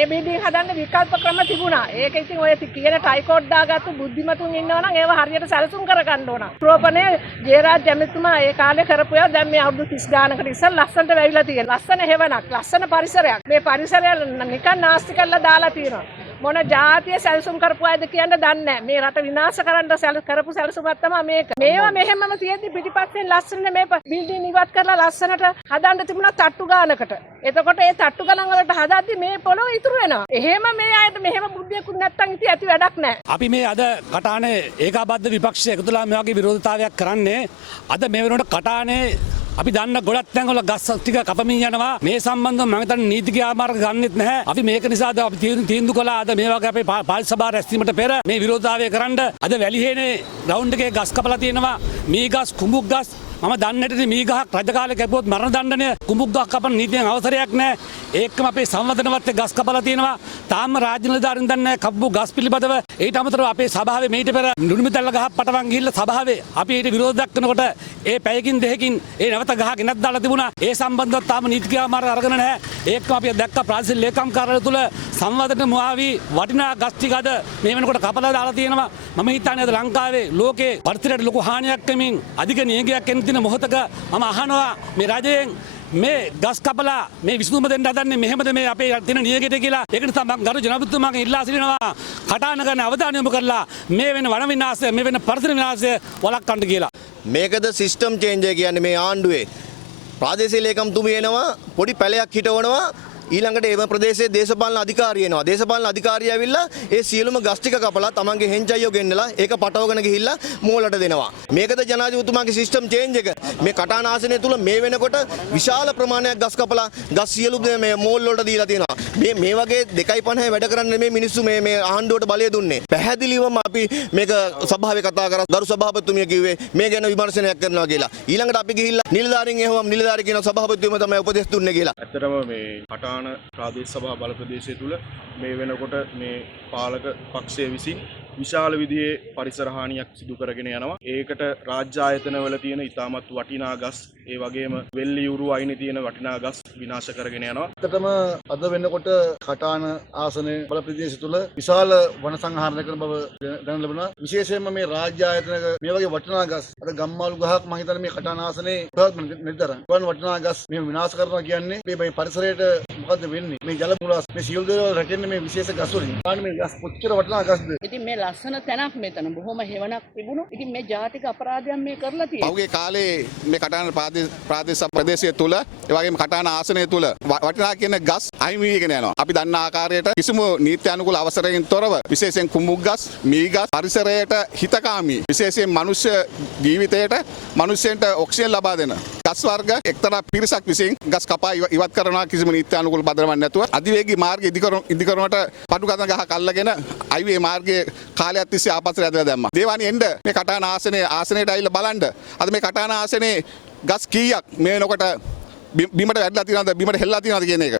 ඒ building හදන්න විකල්ප ක්‍රම තිබුණා. ඒක ඉතින් ඔය කියන ටයිකෝඩ් දාගත්තු බුද්ධිමතුන් ඉන්නවා නම් ඒව හරියට සැලසුම් කරගන්න ඕන. ප්‍රෝපනේ ජේරාජ් ජමිතුමා ඒ කාලේ කරපු ඒවා දැන් මේ අවුරුදු 30 ගානකට ඉස්සෙල්ලා ලස්සනට වැවිලා තියෙනවා. ලස්සන හේවණක්, ලස්සන පරිසරයක්. මේ පරිසරය නිකන් නාස්ති කරලා දාලා තියෙනවා. මොන ජාතිය සැලසුම් කරපු අයද කියන්න දන්නේ නැහැ. මේ රට විනාශ කරන්න කරපු සැලසුමක් තමයි මේක. මේවා මෙහෙමම තියෙද්දි පිටිපස්සෙන් ලස්සන මේ බිල්ඩින් ඉවත් කරලා ලස්සනට හදන්න තිබුණා තට්ටු ගානකට. එතකොට ඒ තට්ටු ගණන් වලට හදද්දි මේ පොළොව ඉතුරු වෙනවා. එහෙම මේ අයට මෙහෙම බුද්ධියකුත් නැත්තම් ඉතින් ඇති වැඩක් නැහැ. අපි මේ අද කටානේ ඒකාබද්ධ විපක්ෂය එකතුලා මේ වගේ විරෝධතාවයක් කරන්නේ අද මේ වෙනකොට කටානේ අපි දන්න ගොඩක් තැන්වල ගස් ටික කපමින් යනවා. මේ සම්බන්ධව මම හිතන්නේ නීති ක්‍රියාමාර්ග ගන්නෙත් නැහැ. අපි මේක නිසා අපි තීන්දුව කළා අද මේ වගේ අපේ පාලි සභාව රැස්වීමට පෙර මේ විරෝධතාවය කරන්න අද වැලිහේනේ ග්‍රවුන්ඩ් එකේ ගස් කපලා තියෙනවා. මේ ගස් කුඹුක් ගස් මම දන්නට මේ ගහක් රජ කාලේ කැපුවොත් මරණ දණ්ඩනය කුඹුක් ගහ කපන නීතියෙන් අවසරයක් නැහැ. ඒකම අපේ සංවර්ධනවත් ගස් කපලා තියෙනවා. තාම රාජ්‍ය නිලධාරීන් දන්නේ කපපු ගස් පිළිබඳව. ඊට අමතරව අපේ සභාවේ මීට පෙර නුරුමිතල්ල ගහ පටවන් ගිහිල්ලා සභාවේ අපි ඊට විරෝධ දක්වනකොට ඒ පැයකින් දෙකකින් ඒ නැවත ගහ ගෙනත් දාලා තිබුණා. ඒ සම්බන්ධව තාම නීති ක්‍රියාමාර්ග අරගෙන නැහැ. ඒකම අපි දැක්ක ප්‍රාදේශීය ලේකම් කාර්යාලය තුල සංවර්ධන මුවාවි වටිනා ගස් ටික අද මේ වෙනකොට කපලා දාලා තියෙනවා. මම හිතන්නේ අද ලංකාවේ ලෝකේ පරිසරයට ලොකු හානියක් වෙමින් අධික නියඟයක් එන දින මොහොතක මම අහනවා මේ රජයෙන් මේ ගස් කපලා මේ විසඳුම දෙන්න හදන්නේ මෙහෙමද මේ අපේ තියෙන නියගයට කියලා. ඒක නිසා මම ගරු ජනාධිපතිතුමාගෙන් ඉල්ලා සිටිනවා කටාන කරන අවධානය යොමු කරලා මේ වෙන වන විනාශය මේ වෙන පරිසර විනාශය වළක්වන්න කියලා. මේකද සිස්ටම් චේන්ජ් එක කියන්නේ මේ ආණ්ඩුවේ ප්‍රාදේශීය ලේකම්තුමිය එනවා පොඩි පැලයක් හිටවනවා ඊළඟට ඒ ප්‍රදේශයේ දේශපාලන අධිකාරිය එනවා. දේශපාලන අධිකාරිය ඇවිල්ලා ඒ සියලුම ගස් ටික කපලා තමන්ගේ හෙන්චයියෝ ගෙන්නලා ඒක පටවගෙන ගිහිල්ලා මෝලට දෙනවා. මේකද ජනාධිපතිතුමාගේ සිස්ටම් චේන්ජ් එක. මේ කටාන ආසනය තුල මේ වෙනකොට විශාල ප්‍රමාණයක් ගස් කපලා ගස් සියලු මේ මෝල් වලට දීලා තියෙනවා. මේ වගේ 2.50 වැඩ කරන්න මේ මිනිස්සු මේ ආණ්ඩුවට බලය දුන්නේ. පැහැදිලිවම අපි මේක සභාවේ කතා කරා ගරු සභාපතිතුමිය කිව්වේ මේ ගැන විමර්ශනයක් කරනවා කියලා. ඊළඟට අපි ගිහිල්ලා නිලධාරීන් එහුවම නිලධාරී කියන සභාපතිතුමිය තමයි උපදෙස් දුන්නේ කියලා. ඇත්තටම මේ කටාන ප්‍රාදේශ සභා බල ප්‍රදේශය තුල මේ වෙනකොට මේ පාලක පක්ෂය විසින් විශාල විදිහේ පරිසර හානියක් සිදු කරගෙන යනවා. ඒකට රාජ්‍ය ආයතනවල තියෙන ඉතාමත් වටිනා ගස් ඒ වගේම වෙල්ලියුරු අයිනේ තියෙන වටිනා ගස් විනාශ කරගෙන යනවා. ඇත්තටම අද වෙනකොට කටාන ආසනයේ බල ප්‍රදේශය තුල විශාල වන සංහාරණය කරන බව දැන ලැබුණා. විශේෂයෙන්ම මේ රාජ්‍ය ආයතනක මේ වගේ වටිනා ගස් අද ගම්මාළු ගහක් මම හිතන්නේ මේ කටාන ආසනයේ නිතරම වටිනා ගස් මේ විනාශ කරනවා කියන්නේ මේ පරිසරයට මොකද්ද වෙන්නේ? මේ ජල මුලාස් මේ සියලු දේවල් රැකෙන්නේ මේ විශේෂ ගස් වලින්. ගන්න මේ ගස් කොච්චර වටිනා ගස්ද? ඉතින් මේ ලස්සන තැනක් මෙතන බොහොම හේවණක් තිබුණා. ඉතින් මේ ජාතික අපරාධයන් මේ කරලා තියෙනවා. පහුගිය කාලේ මේ කටාන ප්‍රාදේශ ප්‍රදේශය තුල ඒ වගේම කටාන ආසනය තුල වටිනා කියන ගස් අහිමි වෙගෙන යනවා. අපි දන්න ආකාරයට කිසිම නීත්‍යානුකූල අවසරයෙන් තොරව විශේෂයෙන් කුඹුක් ගස්, මී ගස් පරිසරයට හිතකාමී විශේෂයෙන් මනුෂ්‍ය ජීවිතයට මිනිස්සුන්ට ඔක්සිජන් ලබා දෙන ගස් වර්ග එක්තරා පිරිසක් විසින් ගස් කපා ඉවත් කරනවා කිසිම නීත්‍යානුකූල පදනමක් නැතුව අධිවේගී මාර්ග ඉදිකරනට පටුගත ගහක් අල්ලගෙන හයිවේ මාර්ගයේ කාලයක් තිස්සේ ආපස්සට ඇදලා දැම්මා. දේවානි එන්න මේ කටාන ආසනයට ඇවිල්ලා බලන්න. අද මේ කටාන ආසනේ ගස් කීයක් මේ වෙනකොට බිමට වැටලා තියෙනවද බිමට හෙල්ලලා තියෙනවද කියන එක.